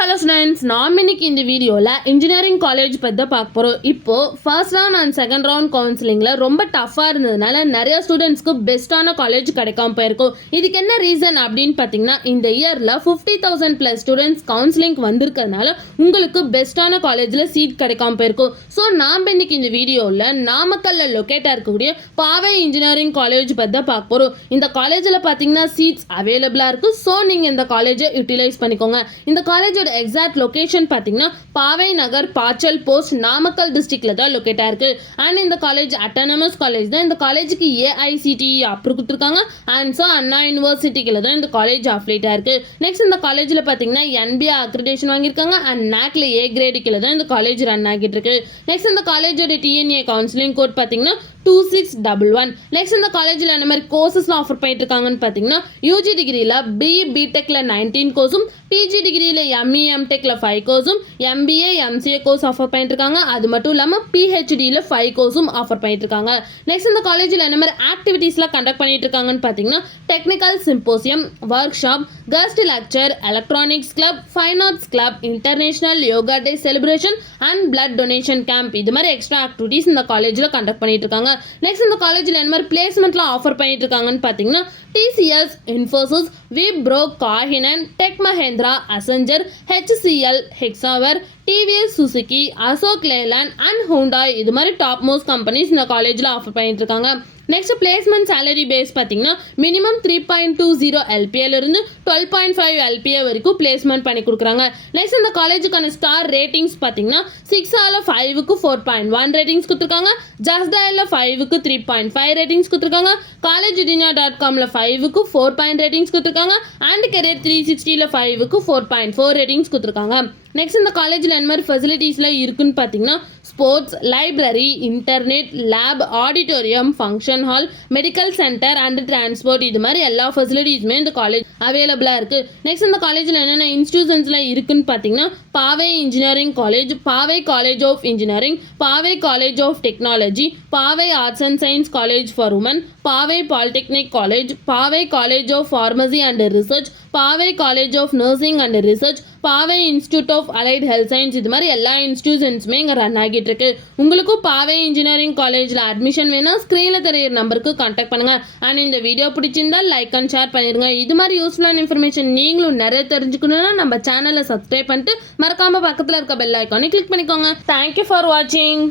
Hello students, நாம் இன்னைக்கு இந்த வீடியோவில் இன்ஜினியரிங் காலேஜ் பற்றி பார்க்க போகிறோம். இப்போது first round and second round கவுன்சிலிங்கில் ரொம்ப டஃப்பாக இருந்ததுனால நிறைய ஸ்டூடெண்ட்ஸ்க்கு பெஸ்ட்டான காலேஜ் கிடைக்காம போயிருக்கும். இதுக்கு என்ன ரீசன் அப்படின்னு பார்த்தீங்கன்னா, இந்த இயரில் 50,000+ ஸ்டூடெண்ட்ஸ் கவுன்சிலிங் வந்திருக்கிறதுனால உங்களுக்கு பெஸ்ட்டான காலேஜில் சீட் கிடைக்காம போயிருக்கும். ஸோ நாம் இன்னைக்கு இந்த வீடியோவில் நாமக்கல்லில் லொக்கேட்டாக இருக்கக்கூடிய பாவை இன்ஜினியரிங் காலேஜ் பற்றி பார்க்க போகிறோம். இந்த காலேஜில் பார்த்தீங்கன்னா சீட்ஸ் அவைலபிளாக இருக்குது. ஸோ நீங்கள் இந்த காலேஜை யூட்டிலைஸ் பண்ணிக்கோங்க. இந்த காலேஜோட எக்ஸாக்ட் லொகேஷன் பார்த்தீங்கன்னா பாவை நகர், பாச்சல் போஸ்ட், நாமக்கல் டிஸ்ட்ரிக்ட்ல தான் லொக்கேட்டாக இருக்கு. அண்ட் இந்த காலேஜ் அட்டானமஸ் காலேஜ் தான். இந்த காலேஜுக்கு AICTE அப்ரூவ் கொடுத்துருக்காங்க. அண்ட் ஸோ அண்ணா யூனிவர்சிட்டிக்குள்ள தான் இந்த காலேஜ் அஃபிலியேட்டாக இருக்கு. நெக்ஸ்ட் இந்த காலேஜில் பார்த்தீங்கன்னா NBA அக்ரிடேஷன் வாங்கியிருக்காங்க. அண்ட் NACல A கிரேடு கீழே தான் இந்த காலேஜ் ரன் ஆகிட்டு இருக்கு. நெக்ஸ்ட் இந்த காலேஜோட TNA கவுன்சிலிங் கோட் பார்த்தீங்கன்னா 2611. நெக்ஸ்ட் இந்த காலேஜில் என்ன மாதிரி கோர்சஸ்லாம் ஆஃபர் பண்ணிட்டு இருக்காங்கன்னு பார்த்தீங்கன்னா, UG டிகிரியில் BE BTechல 19 கோர்ஸும், PG டிகிரியில் ME MTechல 5 கோர்ஸும், MBA MCA course offer பண்ணிட்டு இருக்காங்க. அது மட்டும் இல்லாமல் PhDயில் 5 கோர்ஸும் ஆஃபர் பண்ணிட்டு இருக்காங்க. நெக்ஸ்ட் இந்த காலேஜில் என்ன மாதிரி ஆக்டிவிட்டீஸ்லாம் கண்டக்ட் பண்ணிட்டு இருக்காங்கன்னு பார்த்தீங்கன்னா, technical symposium, work shop, guest lecture, electronics club, fine arts club, international yoga day celebration and blood donation camp, இது மாதிரி எக்ஸ்ட்ரா ஆக்டிவிட்டீஸ் இந்த காலேஜில் கண்டக்ட் பண்ணிட்டு இருக்காங்க. நெக்ஸ்ட் இந்த காலேஜில் என்ன மாதிரி பிளேஸ்மெண்ட்லாம் ஆஃபர் பண்ணிட்டு இருக்காங்கன்னு பார்த்தீங்கன்னா, TCS, Infosys, Wipro, Cohen, Tech Mahindra, Accenture, HCL, Hexaware, TVS, Suzuki, Ashok Leyland and Hyundai, இது மாதிரி டாப் மோஸ்ட் கம்பெனிஸ் இந்த காலேஜில் ஆஃபர் பண்ணிட்டு இருக்காங்க. நெக்ஸ்ட் பிளேஸ்மெண்ட் சேலரி பேஸ் பார்த்தீங்கன்னா மினிமம் 3.20 LPA இருந்து 12.5 LPA வரைக்கும் பிளேஸ்மெண்ட் பண்ணி கொடுக்குறாங்க. நெக்ஸ்ட் இந்த காலேஜுக்கான ஸ்டார் ரேட்டிங்ஸ் பார்த்தீங்கன்னா 6ஆல 5க்கு 4.1 ரேட்டிங்ஸ் கொடுத்துருக்காங்க, ஜஸ்ட் டயலில் 5க்கு 3.5 ரேட்டிங்ஸ் கொடுத்துருக்காங்க, collegedina.comல 5க்கு 4 ரேட்டிங்ஸ் கொடுத்துருக்காங்க, அண்ட் Career 360ல 5க்கு 4.4 ரேட்டிங்ஸ் கொடுத்துருக்காங்க. நெக்ஸ்ட் இந்த காலேஜில் என்ன மாதிரி ஃபெசிலிட்டிஸ்லாம் இருக்குன்னு பார்த்தீங்கன்னா, sports, library, internet, lab, auditorium, function hall, medical centre and transport, இது மாதிரி எல்லா ஃபெசிலிட்டிஸுமே இந்த காலேஜ் அவைலபிளாக இருக்குது. நெக்ஸ்ட் இந்த காலேஜில் என்னென்ன இன்ஸ்டியூஷன்ஸ்லாம் இருக்குன்னு பார்த்தீங்கன்னா, Paavai engineering college, Paavai college of engineering, Paavai college of technology, Paavai arts and science college for women, Paavai polytechnic college, Paavai college of pharmacy and research, Paavai college of nursing and research, Paavai institute of allied health science, இது மாதிரி எல்லா இன்ஸ்டியூஷன்ஸுமே இங்கே run ஆகிட்டு இருக்கு. உங்களுக்கும் பாவை engineering காலேஜில் admission வேணால் ஸ்க்ரீனில் தெரியிற நம்பருக்கு கான்டாக்ட் பண்ணுங்கள். அண்ட் இந்த வீடியோ பிடிச்சிருந்தால் லைக் அண்ட் ஷேர் பண்ணிடுங்க. இது மாதிரி யூஸ்ஃபுல்லான இன்ஃபர்மேஷன் நீங்களும் நிறைய தெரிஞ்சுக்கணுன்னா நம்ம சேனலை சப்ஸ்கிரைப் பண்ணிட்டு மறக்காமல் பக்கத்தில் இருக்க பெல் ஐக்கானை கிளிக் பண்ணிக்கோங்க. தேங்க்யூ ஃபார் வாட்சிங்.